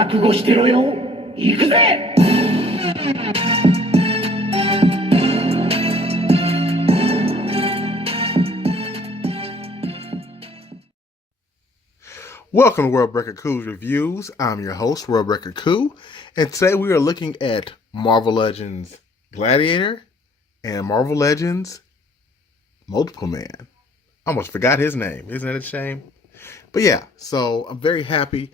覚悟してろよ。行くぜ。Welcome to World Record Cool's Reviews. I'm your host, World Record Cool, and today we are looking at Marvel Legends Gladiator and Marvel Legends Multiple Man. I almost forgot his name. Isn't that a shame? But yeah, so I'm very happy.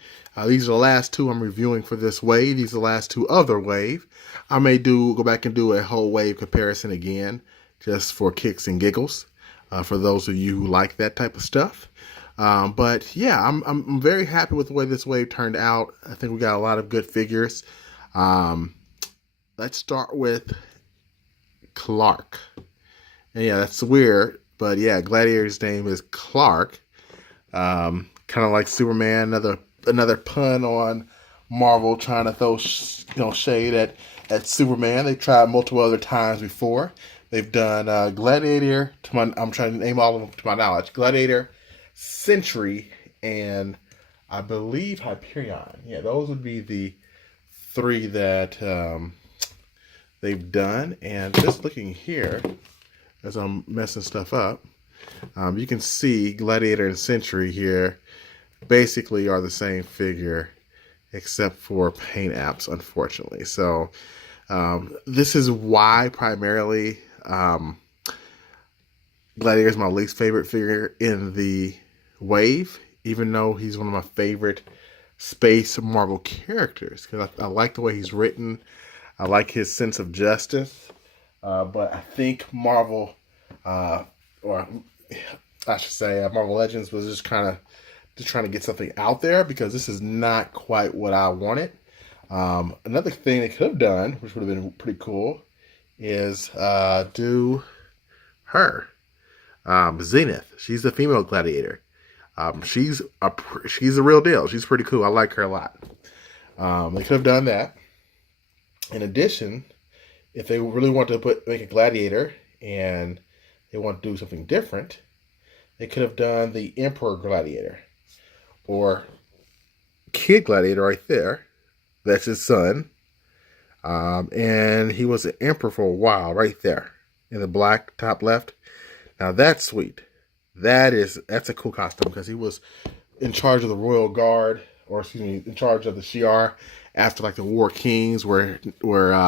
These are the last two I'm reviewing for this wave. These are the last two of their wave. I may go back and do a whole wave comparison again, just for kicks and giggles, for those of you who like that type of stuff. But yeah, I'm very happy with the way this wave turned out. I think we got a lot of good figures. Let's start with Clark. And yeah, that's weird, but yeah, Gladiator's name is Clark. Kind of like Superman, another pun on Marvel trying to throw shade at Superman. They've tried multiple other times before. They've done Gladiator. I'm trying to name all of them to my knowledge. Gladiator, Sentry, and I believe Hyperion. Yeah, those would be the three that they've done. And just looking here, as I'm messing stuff up, you can see Gladiator and Sentry here basically are the same figure, except for paint apps, unfortunately. So this is why primarily Gladiator is my least favorite figure in the wave, even though he's one of my favorite space Marvel characters, because I like the way he's written. I like his sense of justice. But I think Marvel, or I should say Marvel Legends, was just trying to get something out there, because this is not quite what I wanted. Another thing they could have done, which would have been pretty cool, is do her. Zenith. She's the female Gladiator. She's the real deal. She's pretty cool. I like her a lot. They could have done that. In addition, if they really want to make a Gladiator and they want to do something different, they could have done the Emperor Gladiator, or Kid Gladiator right there. That's his son. And he was an emperor for a while right there in the black top left. Now that's sweet. That's a cool costume, because he was in charge of the Royal Guard, or excuse me, in charge of the Shi'ar after like the War Kings, where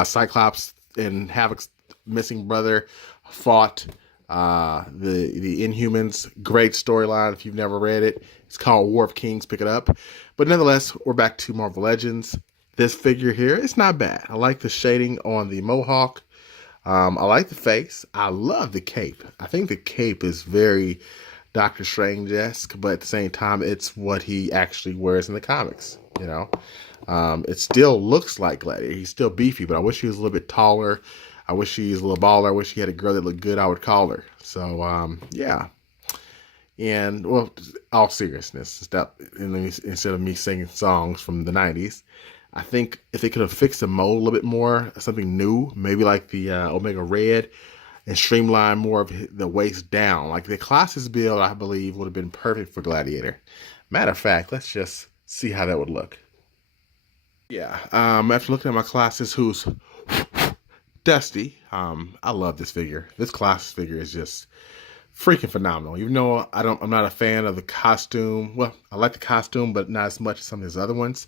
Cyclops and Havoc's missing brother fought the Inhumans. Great storyline if you've never read it. It's called War of Kings. Pick it up. But nonetheless, we're back to Marvel Legends. This figure here, it's not bad. I like the shading on the mohawk. I like the face. I love the cape. I think the cape is very Doctor Strange-esque, but at the same time, it's what he actually wears in the comics. It still looks like Gladiator. He's still beefy, but I wish he was a little bit taller. I wish he was a little baller. I wish he had a girl that looked good. I would call her. So, yeah. And, well, all seriousness, instead of me singing songs from the 90s, I think if they could have fixed the mold a little bit more, something new, maybe like the Omega Red, and streamline more of the waist down. Like the Colossus build, I believe, would have been perfect for Gladiator. Matter of fact, let's just see how that would look. Yeah, after looking at my Colossus, who's Dusty, I love this figure. This Colossus figure is just freaking phenomenal. Even though I'm not a fan of the costume. Well, I like the costume, but not as much as some of his other ones.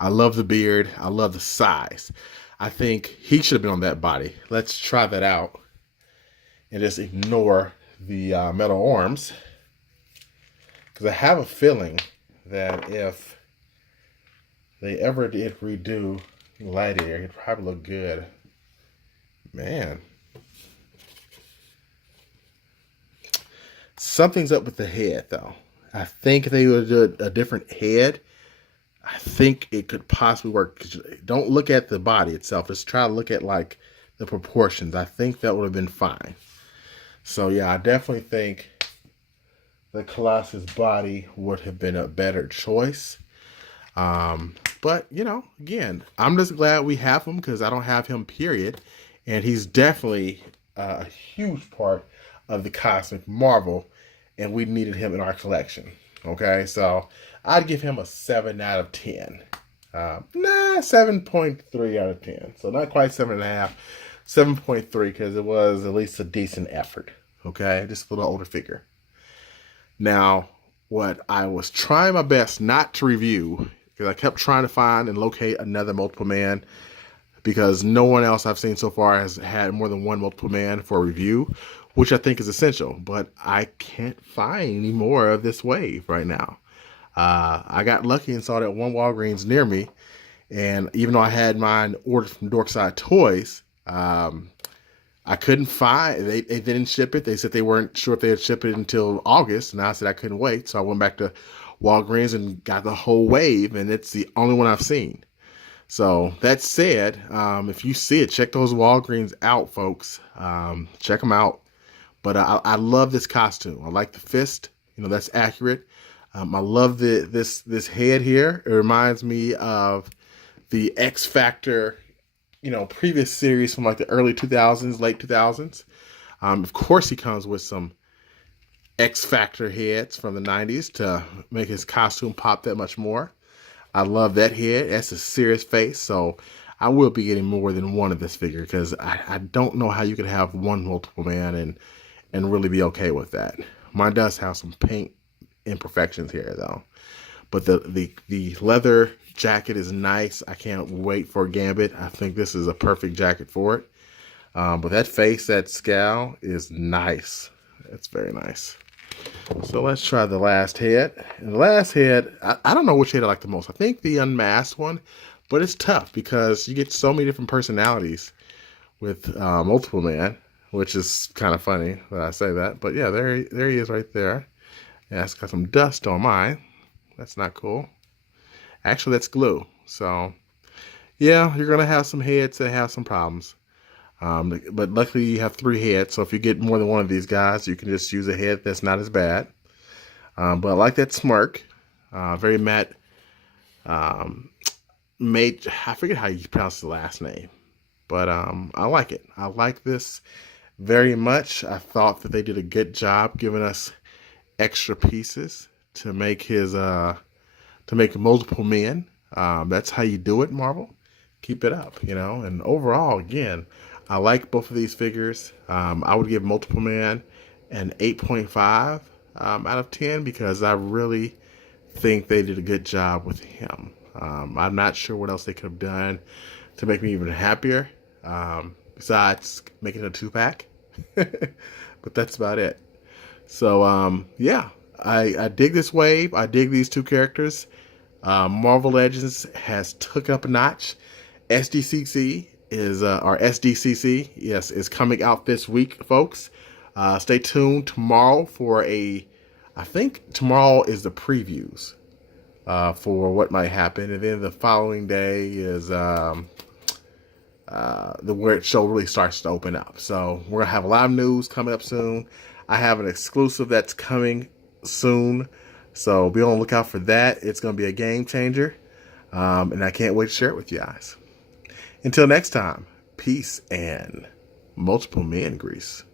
I love the beard. I love the size. I think he should have been on that body. Let's try that out and just ignore the metal arms, because I have a feeling that if they ever did redo Gladiator, it'd probably look good. Man. Something's up with the head, though. I think if they would do a different head, I think it could possibly work. Don't look at the body itself. Just try to look at like the proportions. I think that would have been fine. So yeah, I definitely think the Colossus body would have been a better choice. But again, I'm just glad we have him, because I don't have him, period. And he's definitely a huge part of the cosmic Marvel, and we needed him in our collection. Okay, so I'd give him a 7 out of 10. Nah, 7.3 out of 10. So not quite 7.5, 7.3 because it was at least a decent effort. Okay, just a little older figure. Now, what I was trying my best not to review because I kept trying to find and locate another multiple man because no one else I've seen so far has had more than one multiple man for a review, which I think is essential. But I can't find any more of this wave right now. I got lucky and saw that one Walgreens near me, and even though I had mine ordered from Dorkside Toys, I couldn't find. They didn't ship it. They said they weren't sure if they had shipped it until August, and I said I couldn't wait, so I went back to Walgreens and got the whole wave, and it's the only one I've seen. So that said, if you see it, check those Walgreens out, folks. Check them out. But I love this costume. I like the fist. You know, that's accurate. I love this head here. It reminds me of the X Factor, you know, previous series from like the early 2000s, late 2000s. Of course, he comes with some X Factor heads from the 90s to make his costume pop that much more. I love that head. That's a serious face. So I will be getting more than one of this figure because I don't know how you could have one multiple man and really be okay with that. Mine does have some paint imperfections here though. But the leather jacket is nice. I can't wait for Gambit. I think this is a perfect jacket for it. But that face, that scowl is nice. It's very nice. So let's try the last head. And the last head, I don't know which head I like the most. I think the unmasked one, but it's tough because you get so many different personalities with Multiple Man, which is kind of funny that I say that. But yeah, there he is right there. Yeah, it's got some dust on mine. That's not cool. Actually, that's glue. So yeah, you're going to have some heads that have some problems. But luckily you have 3 heads, so if you get more than one of these guys, you can just use a head that's not as bad. But I like that smirk. Very matte. I forget how you pronounce the last name, but I like it. I like this very much. I thought that they did a good job giving us extra pieces to make his to make multiple men. That's how you do it, Marvel. Keep it up, you know. And overall, again, I like both of these figures. I would give Multiple Man an 8.5 out of 10 because I really think they did a good job with him. I'm not sure what else they could have done to make me even happier besides making a 2-pack. But that's about it. So, yeah, I dig this wave. I dig these 2 characters. Marvel Legends has took up a notch. SDCC is or SDCC, yes, is coming out this week, folks. Stay tuned tomorrow for I think tomorrow is the previews for what might happen, and then the following day is where the show really starts to open up. So we're gonna have a lot of news coming up soon. I have an exclusive that's coming soon, so be on the lookout for that. It's gonna be a game changer, and I can't wait to share it with you guys. Until next time, peace and multiple man grease.